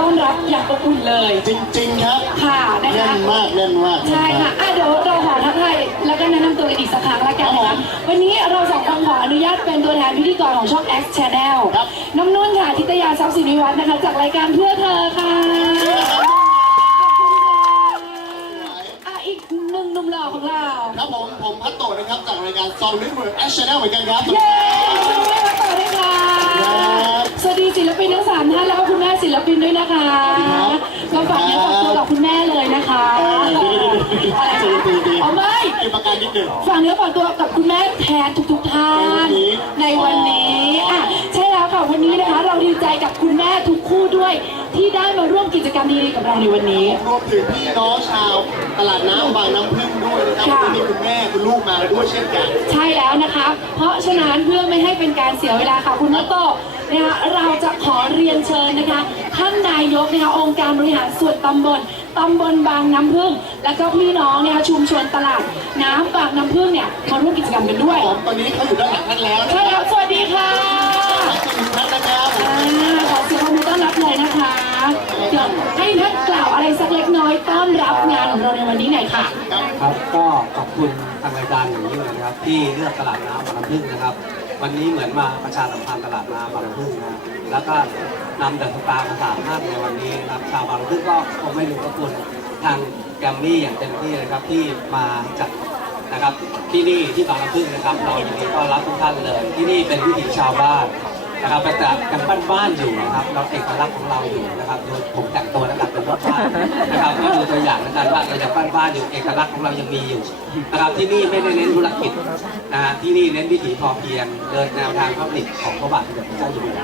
ต้อนรับอย่างอบอุ่นเลย จริงๆครับค่ะนะแน่คะ นมากแน่นมากใช่ค่ะอะ เดี๋ยวเราขอทักทายแล้วก็แนะนำตัวกันอีกสักครั้งละกันนะคะ วันนี้เราสองคนขออนุญาตเป็นตัวแทนพิธีกรของช่อง X Channel ครับน้องนุ่นค่ะทิตยาทรัพย์สิริวัฒน์นะคะ จากรายการเพื่อเธอค่ะอะ อีกหนึ่งหนุ่มหล่อของเรา ครับผมผมพัตโตนะครับจากรายการซองลิเวอร์แอชแนลเหมือนกันครับ เย้คุณแม่มาต่อด้วยค่ะสวัส ดีศิลปินทั้งสามท่านแล้วก็คุณแม่ศิลปินด้วยนะคะก็ฝากเนื้อฝากตัวกับคุณแม่เลยนะคะเออเดี๋ยวเดี๋ยวเดี๋ยวอไรเดี๋ยวเดี๋ยวเดี๋ยวเอาไม่มีประกันนิดหนึ่งฝากเนื้อฝากตัวกับคุณแม่แทนทุกๆท่านในวันนี้อะใช่ ค่ะวันนี้นะคะ เราดีใจกับคุณแม่ทุกคู่ด้วย ที่ได้มาร่วมกิจกรรมดีๆกับเราในวันนี้ รวมถึงพี่น้องชาวตลาดน้ำบางน้ำพึ่งด้วยนะครับค่ะวันนี้คุณแม่คุณลูกมาด้วยเช่นกัน ใช่แล้วนะคะ เพราะฉะนั้นเพื่อไม่ให้เป็นการเสียเวลาค่ะคุณนัตโตนะคะเราจะขอเรียนเชิญนะคะ ท่านนายกนะคะองค์การบริหารส่วนตำบลตำบลบางน้ำพึ่ง และก็พี่น้องนะคะชุมชนตลาดน้ำบางน้ำพึ่งเนี่ยมาร่วมกิจกรรมกันด้วยผมตอนนี้เขาอยู่ด้านหลังท่านแล้วนะใช่คแล้รัวบสวัสดีค่ะ สวัสดีท่านนะครับอ่าขอเสียงปรบมือต้อนรับเลยนะคะเดี๋ยวให้ท่านกล่าวอะไรสักเล็กน้อยต้อนรับงานของเราในวันนี้หน่อยค่ะ ครับก็ขอบคุณทางรายการอย่างนี้เลยนะครับ ที่เลือกตลาดน้ำบางน้ำพึ่งนะครับ วันนี้เหมือนมาประชาสัมพันธ์ตลาดน้ำบางน้ำพึ่งนะแล้วก็นำเดอะสตาร์มาสามท่านในวันนี้นะครับชาวบางน้ำพึ่งก็คงไม่ลืมพระคุณทางแกรมมี่อย่างเต็มที่เลยครับที่มาจัดนะครับที่นี่ที่บางน้ำพึ่งนะครับ เรายินดีต้อนรับทุกท่านเลย ที่นี่เป็นวิถีชาวบ้าน นะครับแต่ยังบ้านๆอยู่นะครับ เราเอกลักษณ์ของเราอยู่นะครับโดยผมแต่งตัวนะครับเป็นรถบ้านนะครับก็ดูตัวอย่างนะครับว่าเรายังบ้านๆอยู่เอกลักษณ์ของเรายังมีอยู่นะครับที่นี่ไม่ได้เน้นธุรกิจนะที่นี่เน้นวิถีพอเพียง เดินแนวทางพระบิดของพระบาทสมเด็จพระเจ้าอยู่หัว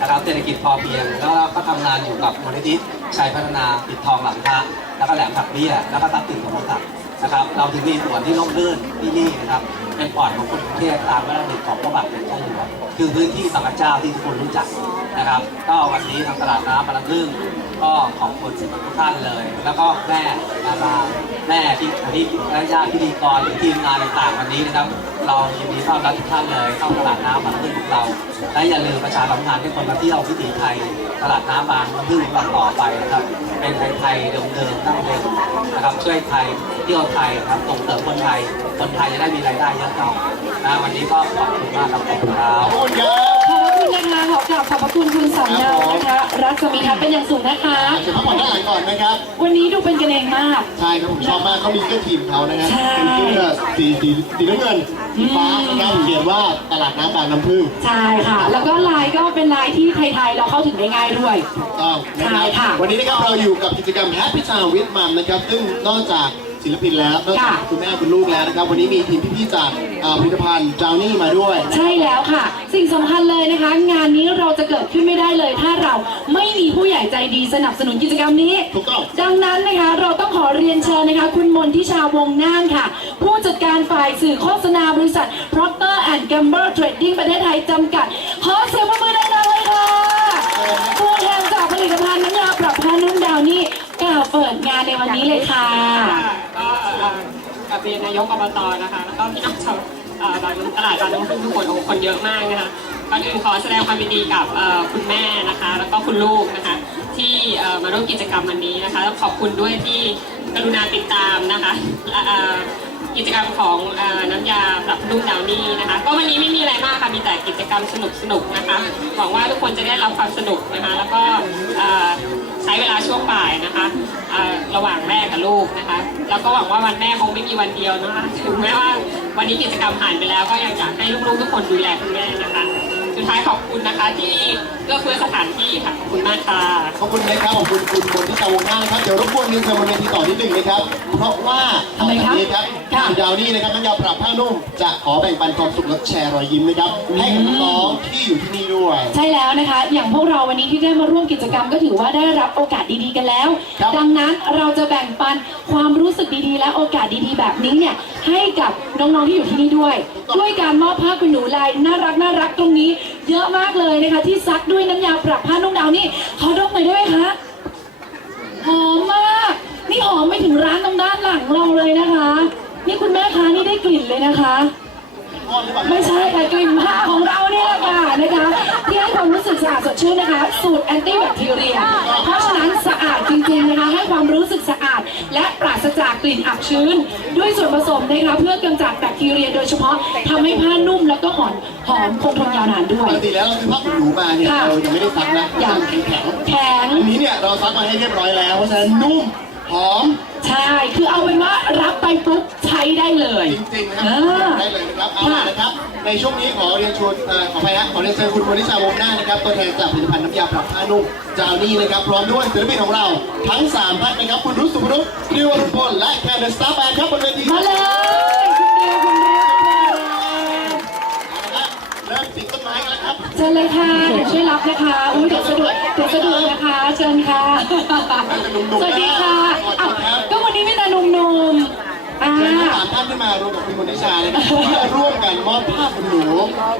นะครับเศรษฐกิจพอเพียงแล้วเราก็ทำงานอยู่กับมูลนิธิชัยพัฒนาปิดทองหลังพระแล้วก็แหลมผักเบี้ยแล้วก็ตักติ่งของพระศักดิ์ นะครับ เราถึงมีสวนที่ร่มรื่นที่นี่นะครับ เป็นปอดของคนกรุงเทพตามพระราชดำริของพระบาทสมเด็จเจ้าอยู่หัวคือพื้นที่สังกัดเจ้าที่ทุกคนรู้จักนะครับ ก็วันนี้ทางตลาดน้ำบางลำลึงก็ขอบคุณทุกท่านเลย แล้วก็แม่ดาราแม่ที่ที่และญาติพิธีกรหรือทีมงานต่างๆวันนี้นะครับ เรายินดีต้อนรับทุกท่านเลยเข้าตลาดน้ำบางพึ่งของเรา และอย่าลืมประชาสัมพันธ์ให้คนมาเที่ยววิถีไทย ตลาดน้ำบางพึ่งต่อไปนะครับ เป็นไทยไทยเดิมๆตั้งเดิมนะครับช่วยไทยเที่ยวไทยครับส่งเสริมคนไทย คนไทยจะได้มีรายได้เยอะขึ้นนะวันนี้ก็ขอบคุณมากครับขอบคุณครับ อบคุณครับขอบพระคุณนะคะขอกราบขอบพระคุณคุณสำเนานะคะ รัศมีทัศน์เป็นอย่างสูงนะคะเชิญพักผ่อนด้านหลังก่อนนะครับ วันนี้ดูเป็นกันเองมาก ใช่ครับผมชอบมากเขามีเสื้อทีมเขานะครับใช่เป็นเสื้อสีสีสีน้ำเงินสีฟ้านะครับเขียนว่าตลาดน้ำบางน้ำพึ่งใช่ค่ะ แล้วก็ลายก็เป็นลายที่ไทยๆเราเข้าถึงได้ง่ายด้วยต้องนะครัใช่ค่ะวันนี้นะครับเราอยู่กับกิจกรรม Happy Time with Mom นะครับ ซึ่งนอกจาก ศิลปินแล้วนอกจากค่ะ คุณแม่คุณลูกแล้วนะครับ วันนี้มีทีมพี่ๆจากเอ่อผลิตภัณฑ์จาวนี่มาด้วยใช่แล้วค่ะ สิ่งสำคัญเลยนะคะ งานนี้เราจะเกิดขึ้นไม่ได้เลย ถ้าเราไม่มีผู้ใหญ่ใจดีสนับสนุนกิจกรรมนี้ ถูกต้อง ดังนั้นนะคะเราต้องขอเรียนเชิญนะคะ คุณมนทิชาวงศ์น่านค่ะ ผู้จัดการฝ่ายสื่อโฆษณาบริษัท Procter and Gamble Trading ประเทศไทยจำกัด ขอเสียงปรบมือดังๆ เปิดงานในวันนี้เลยค่ะ ก็เอ่อกับเรียนนายกอบตนะคะ แล้วก็พี่น้องชาวบางตลาดดอนน้ำพึ่งทุกคนโอ้โหคนเยอะมากนะคะก่อนอื่นขอแสดงความยินดีกับคุณแม่นะคะ แล้วก็คุณลูกนะคะ ที่มาร่วมกิจกรรมวันนี้นะคะแล้วขอบคุณด้วยที่กรุณาติดตามนะคะ กิจกรรมของเอ่อน้ำยาปรับนุ่มดาวนี่นะคะ ก็วันนี้ไม่มีอะไรมากค่ะ มีแต่กิจกรรมสนุกสนุกๆนะคะ หวังว่าทุกคนจะได้รับความสนุกนะคะ แล้วก็เอ่อใช้เวลาช่วงบ่ายนะคะเอ่อระหว่างแม่กับลูกนะคะ แล้วก็หวังว่าวันแม่คงไม่มีวันเดียวนะคะ ถึงแม้ว่าวันนี้กิจกรรมผ่านไปแล้ว ก็ยังอยากให้ลูกๆทุกคนดูแลคุณแม่นะคะสุดท้ายขอบคุณนะคะที่เลือกเพื่อสถานที่ค่ะขอบคุณมากค่ะขอบคุณนะครับขอบคุณคุณคนที่ตาวงหน้านะครับเดี๋ยวรบกวนเรียนเชิญบนเวทีต่อนิดหนึ่งนะครับ เพราะว่าทำไมครับ นี้ครับค่ะคุณดาวนี่นะครับน้ำยาปรับผ้านุ่มจะขอแบ่งปันความสุขและแชร์รอยยิ้มนะครับให้กับน้องๆที่อยู่ที่นี่ด้วย ใช่แล้วนะคะ อย่างพวกเราวันนี้ที่ได้มาร่วมกิจกรรมก็ถือว่าได้รับโอกาสดีๆกันแล้ว ครับ ดังนั้นเราจะแบ่งปันความรู้สึกดีๆ และโอกาสดีๆ แบบนี้เนี่ยให้กับน้องๆที่อยู่ที่นี่ด้วย ด้วยการมอบผ้าคุณหนูลายน่ารักน่ารักตรงนี้ เยอะมากเลยนะคะที่ซักด้วยน้ำยาปรับผ้านุ่มดาวนี่ขอดมหน่อยได้ไหมคะ หอมมาก นี่หอมไปถึงร้านตรงด้านหลังเราเลยนะคะ นี่คุณแม่คะนี่ได้กลิ่นเลยนะคะ ไม่ใช่ค่ะกลิ่นผ้าของเราเนี่ยแหละค่ะนะคะที่ให้ความรู้สึกสะอาดสดชื่นนะคะ สูตรแอนตี้แบคทีเรีย เพราะฉะนั้นรู้สึกสะอาด และปราศจากกลิ่นอับชื้น ด้วยส่วนผสมนะคะเพื่อกำจัดแบคทีเรีย โดยเฉพาะทำให้ผ้านุ่มแล้วก็หอมหอมคงทนยาวนานด้วปย กติแล้วเราซื้อผ้าขนหนูมาเนี่ยค่ะ เรายังไม่ได้ซักนะยังแข็งแข็งแข็งอันนี้เนี่ยเราซักมาให้เรียบร้อยแล้วเพราะฉะนั้นนุ่ม หอม ใช่ คือเอาเป็นว่ารับไปปุ๊บใช้ได้เลย จริงๆนะคอ่รับาได้เลยนะครับเอาล่ะนะครับ ในช่วงนี้ขอเรียนชวนเอ่อขอไปนะขอเรียนเชิญคุณวนิชาวงศ์หน้านะครับตัวแทนจากผลิตภัณฑ์น้ำยาปรับผ้านุ่มจาวนี่นะครับพร้อมด้วยศิลปินของเรา ทั้งสามท่านนะครับคุณรุ่สุภรุษดิวอรุณพลและแคนเดสตาร์แบนครับบนเวทีมาเลยคุณดิวคุณดิวคุณดิวเริ่มติดต้นไม้กันแล้วครับเชิญเลยค่ะเดี๋ยวช่วยรับนะคะอุ้ยเดี๋ยวสะดวกเดี๋ยวสะดวกนะคะ เชิญค่ะ สวัสดีค่ะอะก็วันนี้มีแต่หนุ่มๆอ่า เชิญทั้งสามท่านที่มารวมกับคุณวนิชาเลยนะครับเพื่อร่วมกันมอบผ้าขนหนู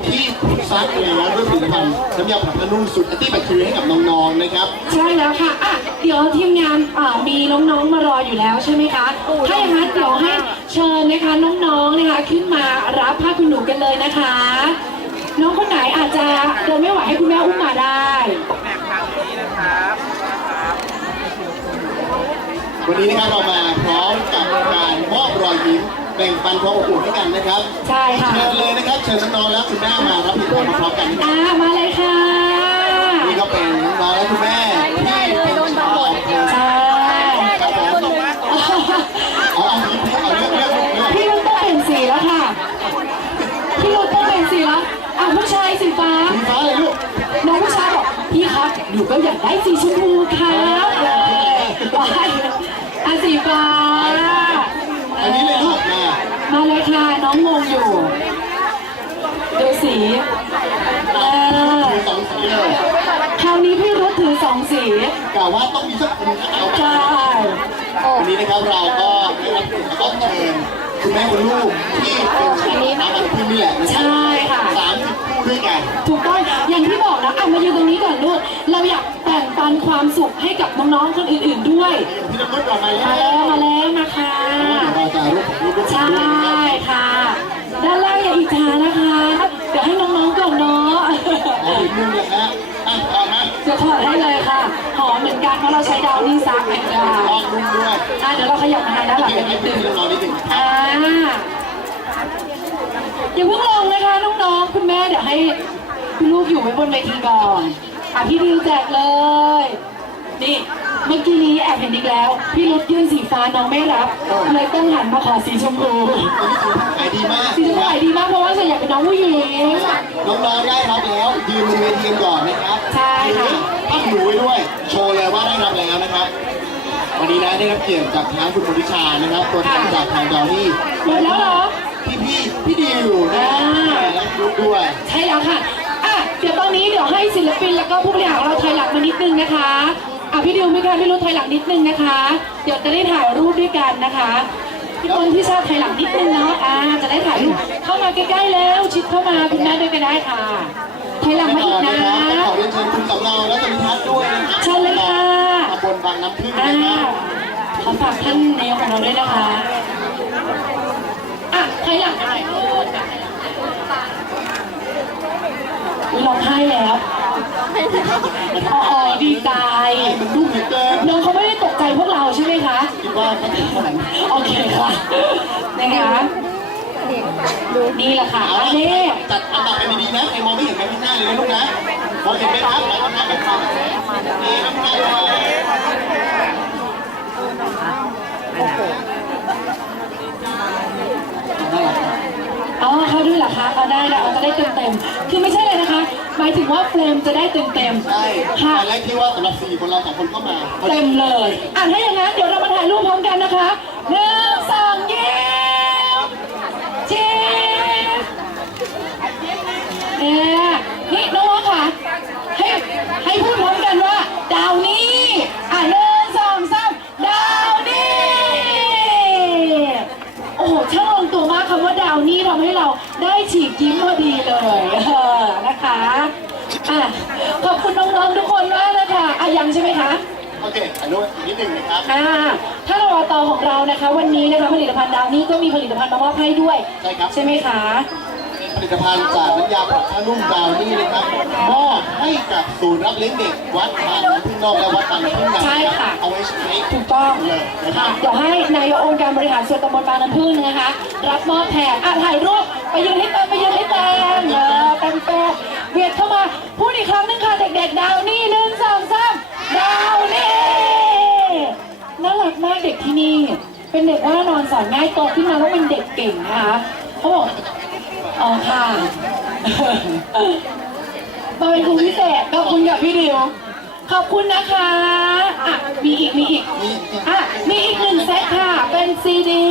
ที่ซักแล้วด้วยผลิตภัณฑ์น้ำยาปรับผ้านุ่มสุดแอนตี้แบคทีเรียให้กับน้องๆนะครับ ใช่แล้วค่ะอะ เดี๋ยวทีมงานอ่ามีน้องๆมารออยู่แล้วใช่ไหมคะ ถ้าอย่างนั้นเดี๋ยวให้เชิญนะคะน้องๆนะคะขึ้นมารับผ้าคุณหนูกันเลยนะคะ น้องคนไหนอาจจะเดินไม่ไหวให้คุณแม่อุ้มมาได้ วันนี้นะครับเรามาพร้อมกับการมอบรอยยิ้ม แบ่งปันความอบอุ่นให้กันนะครับใช่ค่ะเชิญเลยนะครับ เชิญน้องๆและคุณแม่มารับผิดชอบมาพร้อมกันนะครับอ่ามาเลยค่ะนี่ก็เป็นน้องๆและคุณแม่ที่เป็นชาวอำเภอใช่ครับผมเอาเอาเอาเรื่องเรื่องเรื่องพี่รุ่นต้องเปลี่ยนสีแล้วค่ะพี่รุ่นต้องเปลี่ยนสีแล้วอะผู้ชายสีฟ้าสีฟ้าเลยลูกน้องผู้ชายบอกพี่ครับหนูก็อยากได้สีชมพูครับเลยไปอะสีฟ้า อันนี้เลยลูกมา มาเลยค่ะ น้องงงอยู่ ดูสีเออมีสองสีเลยคราวนี้พี่รุ่ถือสองสีกล่าวว่าต้องมีสักคนนะเอาไปใช่วันนี้นะครับเราก็ได้รับเกียรติแล้วก็เชิญคุณแม่คุณลูกที่เป็นชาวน้ำมันพึ่งนี่แหละนะครัใช่ค่ะ สามสิบคู่ ด้วยกัน ถูกต้องอย่างที่บอกนะอะมายืนตรงนี้ก่อนลูกเราอยากแบ่งปันความสุขให้กับน้องๆคนอื่นๆด้วยพี่น้ำรถออกมาแล้มาแล้ววมาแล้วนะคะเราจะรูปรูปรูปใช่ด้วยนะครับค่ะ ด้านล่างอย่าอิจฉานะคะ เดี๋ยวให้น้องๆก่อนเนาะ เอาถึงนึงเลยฮะอะต่อมาจะถอดให้เลยค่ะหอมเหมือนกันเพราะเราใช้ดาวนี่ซักเหมือนกันลองนุ่มด้วยอะเดี๋ยวเราขยับมาทางด้านหลังเก็กันให้นิดพี่นึงน้องๆนิดหนึ่งอ่า อย่าเพิ่งลงนะคะน้องๆ คุณแม่เดี๋ยวให้คุณลูกอยู่ไว้บนเวทีก่อนอะพี่ดิวแจกเลย นี่เมื่อกี้นี้แอบเห็นอีกแล้ว พี่รุดยื่นสีฟ้าน้องไม่รับ เลยต้องหันมาขอสีชมพูขายดีมากสีชมพูขายดีมากเพราะว่าส่วนใหญ่เป็นน้องผู้หญิง น้องๆได้รับแล้วยืนบนเวทีกันก่อนนะครับใช่ค่ะภาพหนูไว้ด้วย โชว์เลยว่าได้รับแล้วนะครับ วันนี้นะได้รับเกียรติจากทางคุณมนิชานะครับตัวแทนจากทางดอนี่หมดแล้วเหรอ พี่พี่ๆพี่ดิวนะครับอ่าและลูกด้วย ใช่แล้วค่ะอะ เดี๋ยวตอนนี้เดี๋ยวให้ศิลปินแล้วก็ผู้บริหารของเราถอยหลังมานิดนึงนะคะอะพี่ดิวไม่ค่ะพี่รุ่ถอยหลังนิดนึงนะคะ เดี๋ยวจะได้ถ่ายรูปด้วยกันนะคะพี่คนพี่ชาติถอยหลังนิดนึงเนาะอ่าจะได้ถ่ายรูปเข้ามาใกล้ๆแล้วชิดเข้ามาคุณแม่ด้วยก็ได้ค่ะถอยหลังแน่มานออีนกนะนะครับขอเรียนเชิญคุณสำเนาและจะมีทัศน์ด้วยนะครับเชิญเลยค่ะตำบลบางน้ำพึ่งอ่านะครับขอฝากท่านนายกของเราด้วยนะคะ อะถอยาหน่อยลูกอุ๊ยร้องไห้แล้วอ๋อดีใจ มันนุ่มเหลือเกินน้องเขาไม่ได้ตกใจพวกเราใช่ไหมคะ คิดว่าเขาเป็นคนนั้นโอเคค่ะนะคะนี่แหละค่ะเอาอันละนี้จัดอันดับกันดีๆนะใครมองไม่เห็นไปข้างหน้าเลยนะลูกนะมองเห็นไหมครับไปข้างหน้าแบบนี้าด้วย อ๋อเขาด้วยเหรอคะเอาได้ได้ เอาจะได้เต็มเต็มๆคือไม่ใช่เลยนะคะ หมายถึงว่าเฟรมจะได้เต็มเต็มๆใช่ค่ะ ตอนแรกที่ว่าสำหรับสี่คนเราสองคนเข้ามาเขาเต็มเลย อะถ้าอย่างนั้นเดี๋ยวเรามาถ่ายรูปพร้อมกันนะคะหนึ่งสองยิ้มชีสเนี่ยนี่น้องๆค่ะให้ให้พูดพร้อมกันว่า ดาวนี่อะหนึ่งสองสามดาวนี่โอ้โหช่างลงตัวมากคำว่าดาวนี่ทำให้เราได้ฉีกยิ้มพอ ดีเลยเออนะคะอะขอบคุณน้องๆทุกคนมากนะคะอะยังใช่ไหมคะ โอเคถ่ายรูปอีกนิดหนึ่งนะครับ อ่าถ้านวตของเรานะคะ วันนี้นะคะผลิตภัณฑ์ดาวนี้ก็มีผลิตภัณฑ์มามอบให้ด้วยใช่ครับ ใช่ไหมคะ ผลิตภัณฑ์จากน้ำยาปรับผ้านุ่มดาวนี่นะครับมอบให้กับศูนย์รับเลี้ยงเด็กวัดบางน้ำพึ่งนอกและวัดบางน้ำพึ่งในใช่ค่ะ เอาไว้ใช้ถูกต้องเลยนะคค่ะรับ เดี๋ยวให้นายกองค์การบริหารส่วนตำบลบางน้ำพึ่งนะคะ รับมอบแทนอะถ่ายรูปไปยืนให้เต็มไปยืนให้เต็มเออเต็มเป๊ะเบียดเข้ามาพูดอีกครั้งหนึงค่ะเด็กๆดาวนี่หนึ่งสองสามดาวนี่น่ารักมากเด็กที่นี่ เป็นเด็กว่านอนสอนง่ายโตขึ้นมาว่าเป็นเด็กเก่งนะคะเขาบอก อ๋อค่ะ มาเป็นครูพิเศษขอบคุณกับพี่ดิว ขอบคุณนะคะ อะ มีอีก มีอีก อะ มีอีกหนึ่งเซตค่ะ เป็นซีดี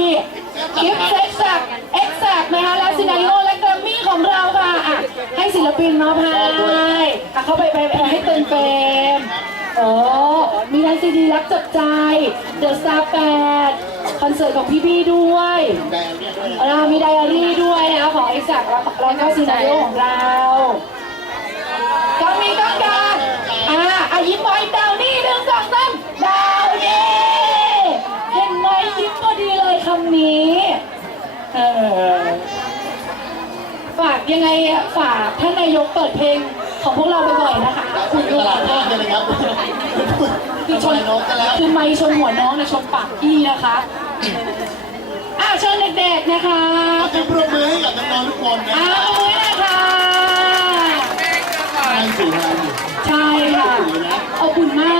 กิฟต์เซตจากเอ็กซ์แซกนะคะและซินาริโอและแกรมมี่ของเราค่ะ อะ ให้ศิลปินมอบให้อะเข้าไปไปไปให้เต็มเต็มโอ้มีทั้งซีดีรักจดใจ The Star 8 คอนเสิร์ตของพี่บี้ด้วยได้เรียกด้วยนะเรามีไดอารี่ด้วยนะคะของไอซักแล้วแล้วก็ซีนาริโอของเราก็มีต้องการอ่าอายิ้มไว้ดาวนี่หนึ่งสองสามดาวนี่เห็นไหมยิ้มพอดีเลยคำนี้เออฝากยังไงอะฝากท่านนายกเปิดเพลงของพวกเราบ่อยๆนะคะคุคุณณลูตกลาดโลกเลยนะครับคือชนนกกันแล้วคือไมค์ชนหัวน้องนะชนปากพี่นะคะ อะเชิญเด็กๆนะคะขอเสียงปรบมือให้กับน้องๆทุกคนนะอ้าวโอ้ยนะคะงานสู่งานอยู่ใช่ค่ะอยู่นะขอบคุณมาก